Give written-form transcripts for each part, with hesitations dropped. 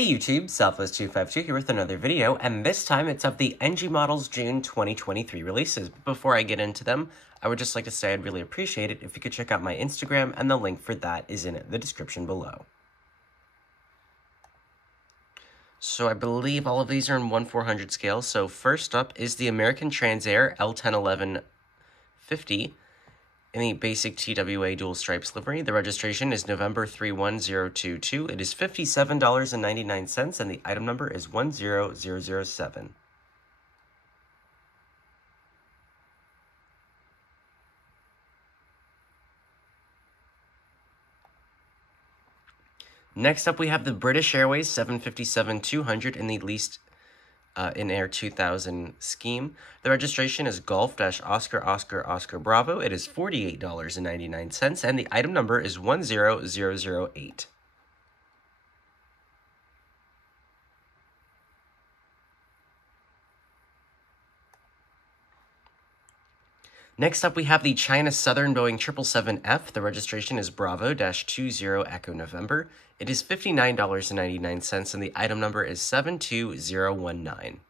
Hey YouTube, Southwest252 here with another video, and this time it's of the NG Models June 2023 releases. But before I get into them, I would just like to say I'd really appreciate it if you could check out my Instagram, and the link for that is in the description below. So I believe all of these are in 1/400 scale. So first up is the American Transair L101150 in the basic TWA dual stripes livery. The registration is November 31022. It is $57.99, and the item number is 10007. Next up, we have the British Airways 757-200 in the leased in Air 2000 scheme. The registration is Golf-Oscar Oscar Oscar Bravo. It is $48.99, and the item number is 10008. Next up, we have the China Southern Boeing 777F. The registration is Bravo-20 Echo November. It is $59.99, and the item number is 72019.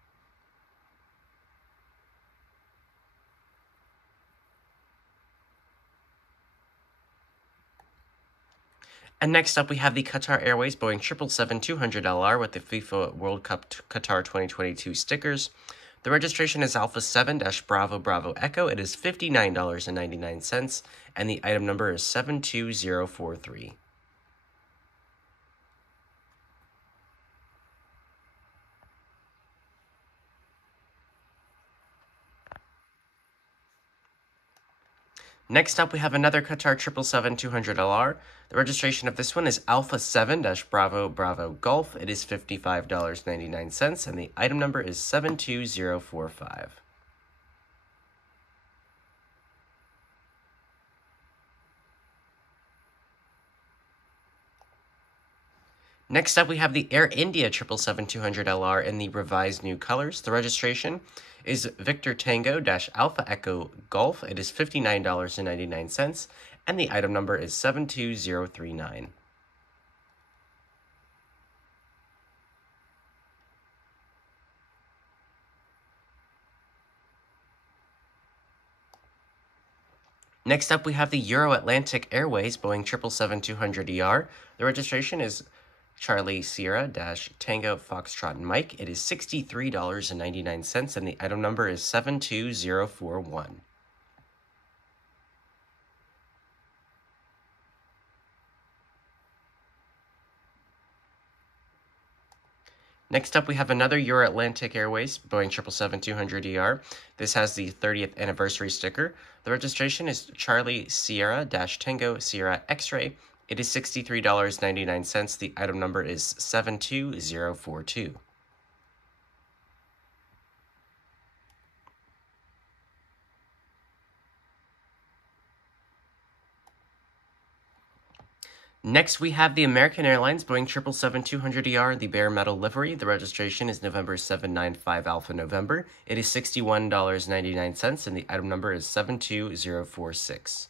And next up, we have the Qatar Airways Boeing 777-200LR with the FIFA World Cup Qatar 2022 stickers. The registration is Alpha 7-Bravo Bravo Echo. It is $59.99, and the item number is 72043. Next up, we have another Qatar 777-200LR. The registration of this one is Alpha 7-Bravo Bravo Golf. It is $55.99, and the item number is 72045. Next up, we have the Air India 777-200LR in the revised new colors. The registration is Victor Tango-Alpha Echo Golf. It is $59.99, and the item number is 72039. Next up, we have the Euro Atlantic Airways Boeing 777-200ER. The registration is Charlie Sierra-Tango Foxtrot Mike. It is $63.99, and the item number is 72041. Next up, we have another Euro Atlantic Airways Boeing 777-200ER. This has the 30th anniversary sticker. The registration is Charlie Sierra-Tango Sierra X-Ray. It is $63.99. The item number is 72042. Next, we have the American Airlines Boeing 777-200ER, the bare metal livery. The registration is November 795 Alpha November. It is $61.99, and the item number is 72046.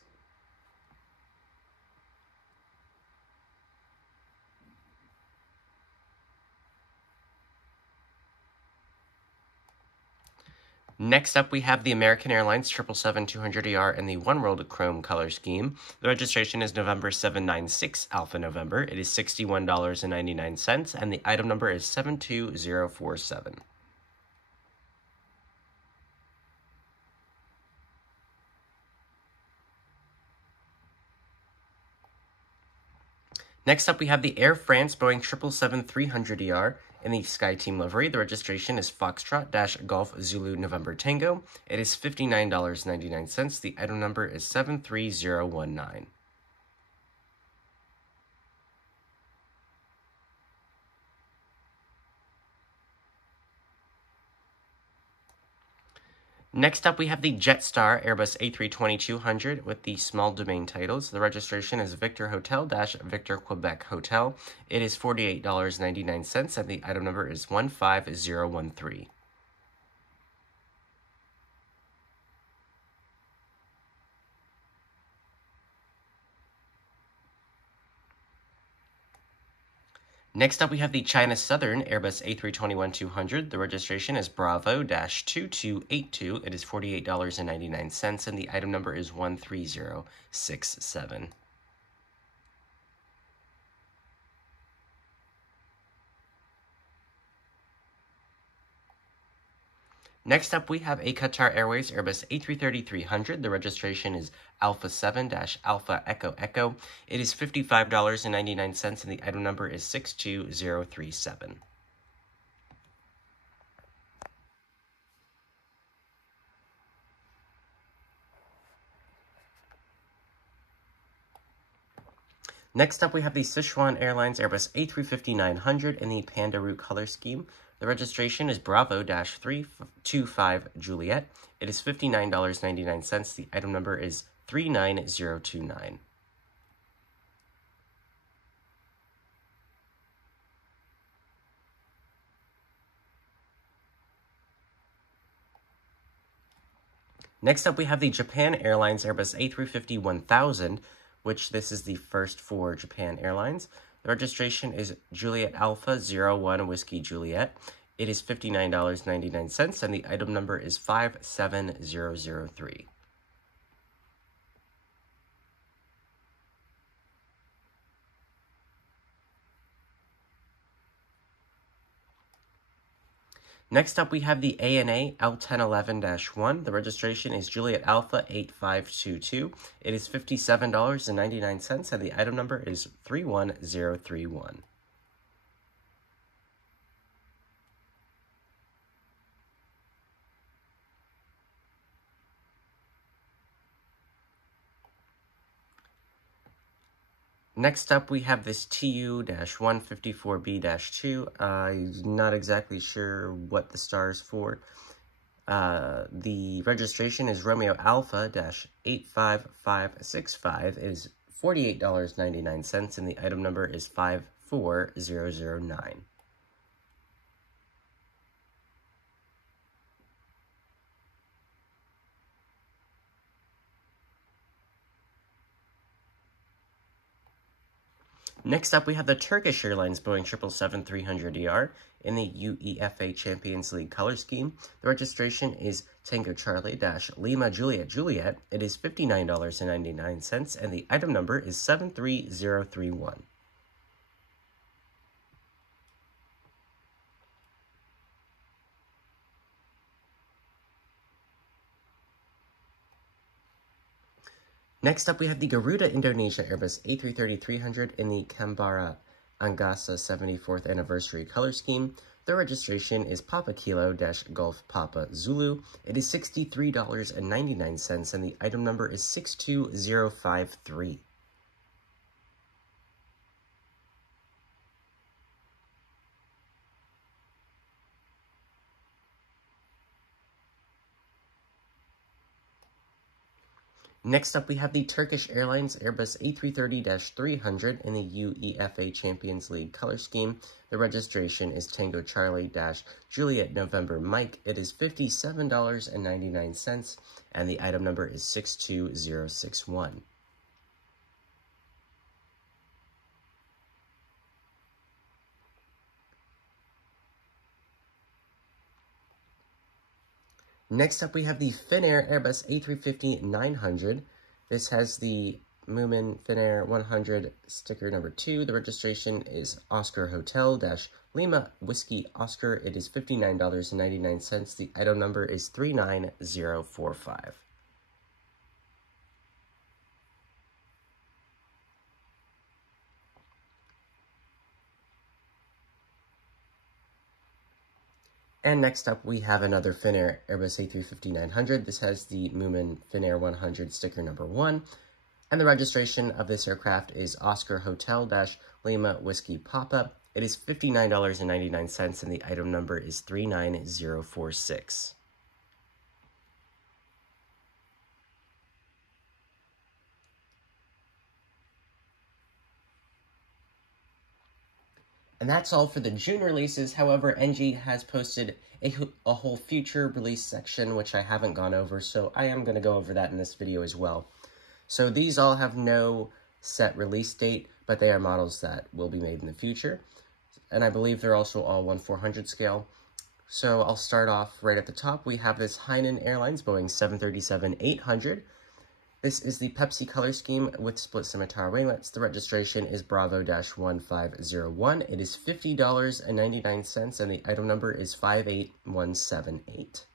Next up, we have the American Airlines 777-200ER in the One World Chrome color scheme. The registration is November 796 Alpha November. It is $61.99, and the item number is 72047. Next up, we have the Air France Boeing 777-300ER in the SkyTeam livery. The registration is Foxtrot-Golf Zulu November Tango. It is $59.99. The item number is 73019. Next up, we have the Jetstar Airbus A320-200 with the small domain titles. The registration is Victor Hotel-Victor Quebec Hotel. It is $48.99, and the item number is 15013. Next up, we have the China Southern Airbus A321-200. The registration is Bravo-2282. It is $48.99, and the item number is 13067. Next up, we have a Qatar Airways Airbus A330-300. The registration is Alpha 7-Alpha Echo Echo. It is $55.99, and the item number is 62037. Next up, we have the Sichuan Airlines Airbus A350-900 in the Panda Route color scheme. The registration is Bravo-325 Juliet. It is $59.99. The item number is 39029. Next up, we have the Japan Airlines Airbus A350-1000, which this is the first for Japan Airlines. The registration is Juliet Alpha 01 Whiskey Juliet. It is $59.99, and the item number is 57003. Next up, we have the ANA L1011-1. The registration is Juliet Alpha 8522. It is $57.99, and the item number is 31031. Next up, we have this TU-154B-2. I'm not exactly sure what the star is for. The registration is Romeo Alpha-85565. It is $48.99, and the item number is 54009. Next up, we have the Turkish Airlines Boeing 777-300ER in the UEFA Champions League color scheme. The registration is Tango Charlie-Lima Juliet Juliet. It is $59.99, and the item number is 73031. Next up, we have the Garuda Indonesia Airbus A330-300 in the Canberra Angkasa 74th Anniversary color scheme. The registration is Papa Kilo-Golf Papa Zulu. It is $63.99, and the item number is 62053. Next up, we have the Turkish Airlines Airbus A330-300 in the UEFA Champions League color scheme. The registration is Tango Charlie-Juliet November Mike. It is $57.99, and the item number is 62061. Next up, we have the Finnair Airbus A350-900. This has the Moomin Finnair 100 sticker number 2. The registration is Oscar Hotel-Lima Whiskey Oscar. It is $59.99. The item number is 39045. And next up, we have another Finnair Airbus A350-900. This has the Moomin Finnair 100 sticker number 1. And the registration of this aircraft is Oscar Hotel-Lima Whiskey Papa. It is $59.99, and the item number is 39046. And that's all for the June releases. However, NG has posted a whole future release section, which I haven't gone over, so I am going to go over that in this video as well. So these all have no set release date, but they are models that will be made in the future. and I believe they're also all 1/400 scale. So I'll start off right at the top. We have this Hainan Airlines Boeing 737-800. This is the Pepsi color scheme with split scimitar winglets. The registration is Bravo-1501. It is $50.99, and the item number is 58178.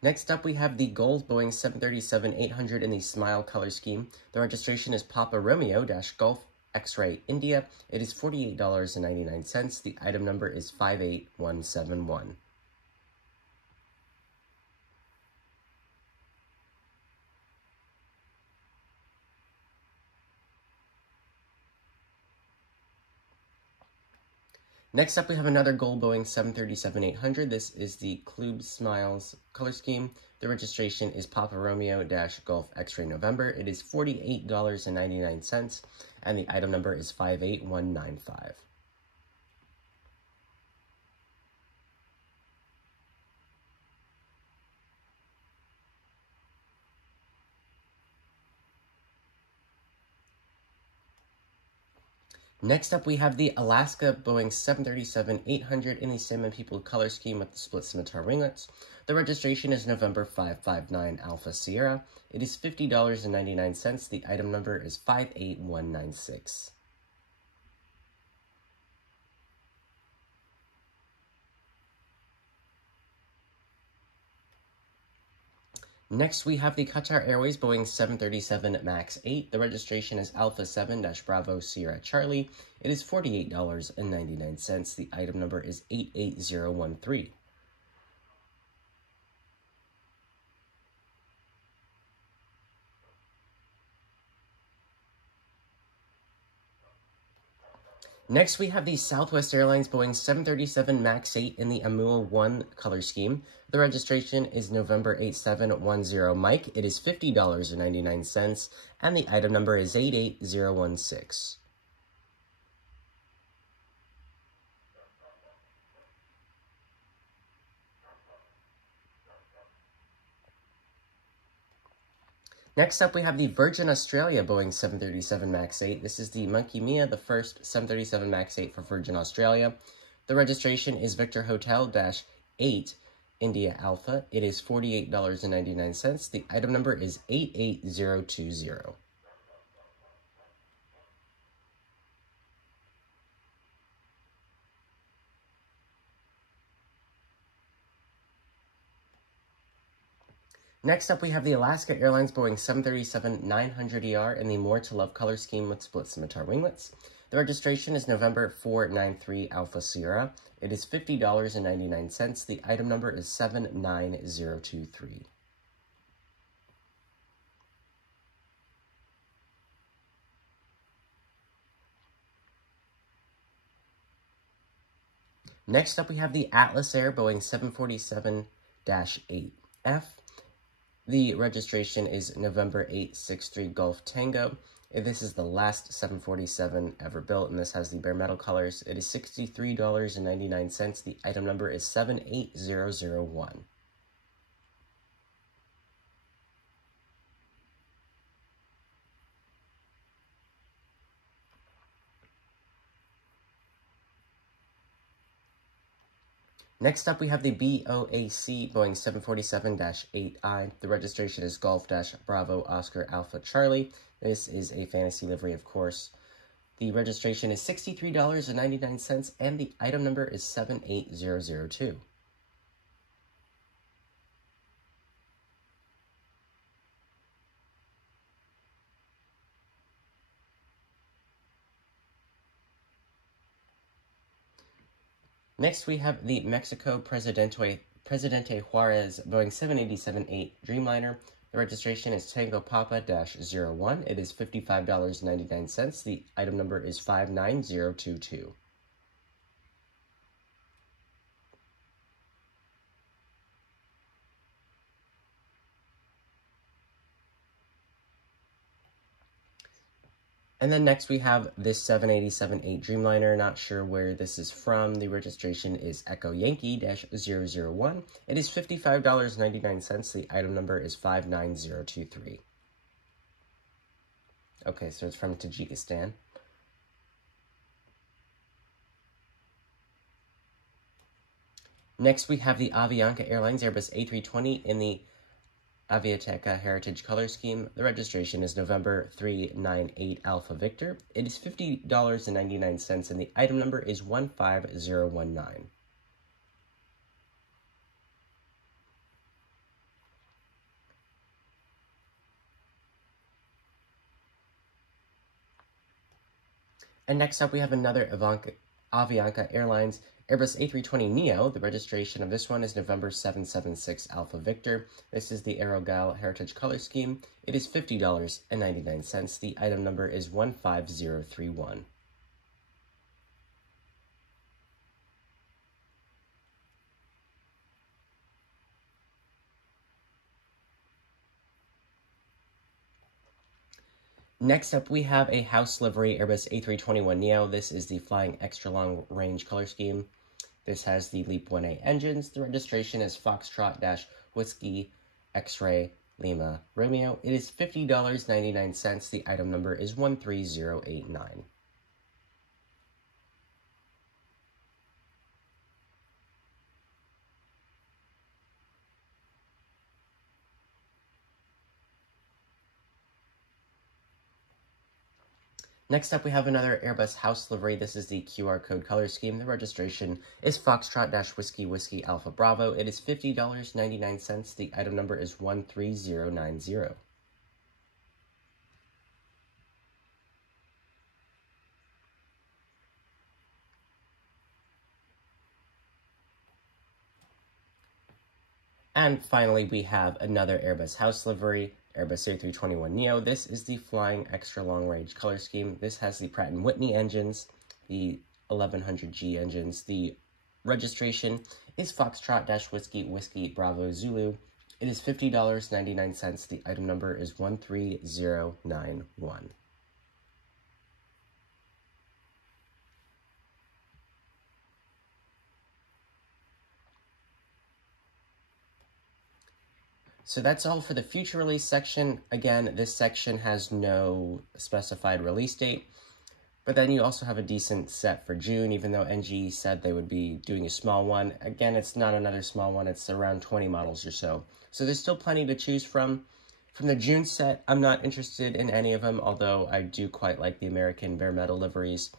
Next up, we have the gold Boeing 737-800 in the Smile color scheme. The registration is Papa Romeo-Golf X-Ray India. It is $48.99. The item number is 58171. Next up, we have another gold Boeing 737-800. This is the Club Smiles color scheme. The registration is Papa Romeo-Golf X-Ray November. It is $48.99, and the item number is 58195. Next up, we have the Alaska Boeing 737-800 in the Salmon People color scheme with the split scimitar winglets. The registration is November 559 Alpha Sierra. It is $50.99. The item number is 58196. Next, we have the Qatar Airways Boeing 737 MAX 8. The registration is Alpha 7-Bravo Sierra Charlie. It is $48.99. The item number is 88013. Next, we have the Southwest Airlines Boeing 737 MAX 8 in the Amua 1 color scheme. The registration is November 8710 Mike. It is $50.99, and the item number is 88016. Next up, we have the Virgin Australia Boeing 737 MAX 8. This is the Monkey Mia, the first 737 MAX 8 for Virgin Australia. The registration is Victor Hotel-8 India Alpha. It is $48.99. The item number is 88020. Next up, we have the Alaska Airlines Boeing 737-900ER in the More to Love color scheme with split scimitar winglets. The registration is November 493 Alpha Sierra. It is $50.99. The item number is 79023. Next up, we have the Atlas Air Boeing 747-8F. The registration is November 863 Golf Tango. This is the last 747 ever built, and this has the bare metal colors. It is $63.99. The item number is 78001. Next up, we have the BOAC Boeing 747-8I. The registration is Golf-Bravo Oscar Alpha Charlie. This is a fantasy livery, of course. The registration is $63.99, and the item number is 78002. Next, we have the Mexico Presidente Juarez Boeing 787-8 Dreamliner. The registration is Tango Papa-01. It is $55.99. The item number is 59022. And then next we have this 787-8 Dreamliner. Not sure where this is from. The registration is Echo Yankee-001. It is $55.99. The item number is 59023. Okay, so it's from Tajikistan. Next, we have the Avianca Airlines Airbus A320 in the Aviateca Heritage Color Scheme. The registration is November 398 Alpha Victor. It is $50.99, and the item number is 15019. And next up, we have another Avianca Airlines Airbus A320neo. The registration of this one is November 776 Alpha Victor. This is the Aerogal Heritage Color Scheme. It is $50.99. The item number is 15031. Next up, we have a house livery Airbus A321neo. This is the Flying Extra Long Range Color Scheme. This has the LEAP 1A engines. The registration is Foxtrot-Whiskey X-Ray Lima Romeo. It is $50.99. The item number is 13089. Next up, we have another Airbus house livery. This is the QR code color scheme. The registration is Foxtrot-Whiskey Whiskey Alpha Bravo. It is $50.99. The item number is 13090. And finally, we have another Airbus house livery, Airbus A321neo. This is the Flying Extra Long Range Color Scheme. This has the Pratt & Whitney engines, the 1100G engines. The registration is Foxtrot-Whiskey Whiskey Bravo Zulu. It is $50.99. The item number is 13091. So that's all for the future release section. Again, this section has no specified release date, but then you also have a decent set for June, even though NG said they would be doing a small one. Again, it's not another small one, it's around 20 models or so. So there's still plenty to choose from. From the June set, I'm not interested in any of them, although I do quite like the American bare metal liveries,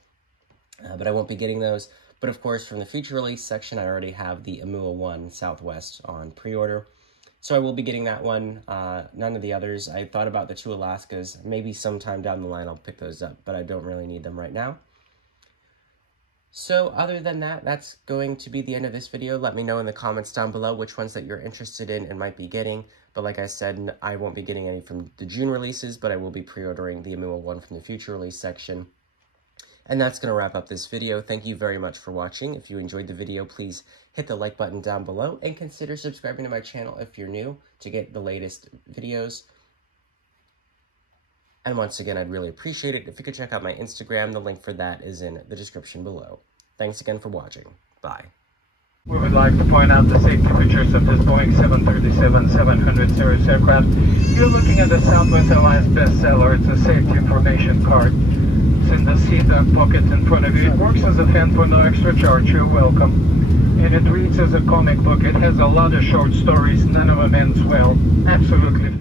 but I won't be getting those. But of course, from the future release section, I already have the Amua 1 Southwest on pre-order. So I will be getting that one, none of the others. I thought about the two Alaskas. Maybe sometime down the line I'll pick those up, but I don't really need them right now. So other than that, that's going to be the end of this video. Let me know in the comments down below which ones that you're interested in and might be getting. But like I said, I won't be getting any from the June releases, but I will be pre-ordering the Amua 1 from the future release section. And that's going to wrap up this video. Thank you very much for watching. If you enjoyed the video, please hit the like button down below and consider subscribing to my channel if you're new to get the latest videos. And once again, I'd really appreciate it if you could check out my Instagram. The link for that is in the description below. Thanks again for watching. Bye. We would like to point out the safety features of this Boeing 737-700 series aircraft. You're looking at the Southwest Airlines bestseller. It's a safety information card. It's in the seat pocket in front of you. It works as a fan for no extra charge. You're welcome. And it reads as a comic book. It has a lot of short stories. None of them ends well. Absolutely.